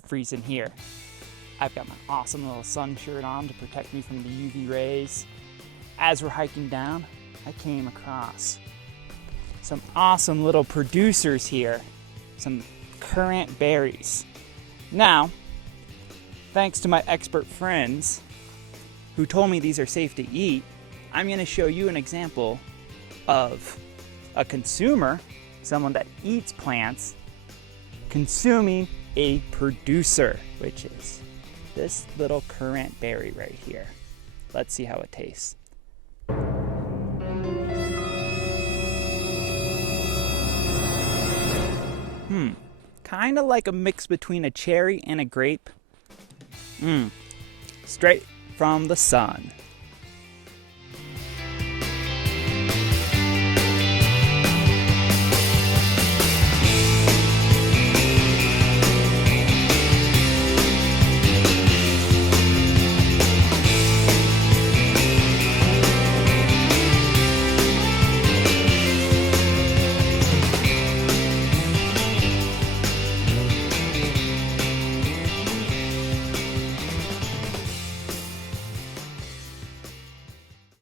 to freezing here. I've got my awesome little sun shirt on to protect me from the UV rays. As we're hiking down, I came across some awesome little producers here, some currant berries. Now, thanks to my expert friends who told me these are safe to eat, I'm going to show you an example of a consumer, someone that eats plants, consuming a producer, which is this little currant berry right here. Let's see how it tastes. Kind of like a mix between a cherry and a grape. Straight from the sun.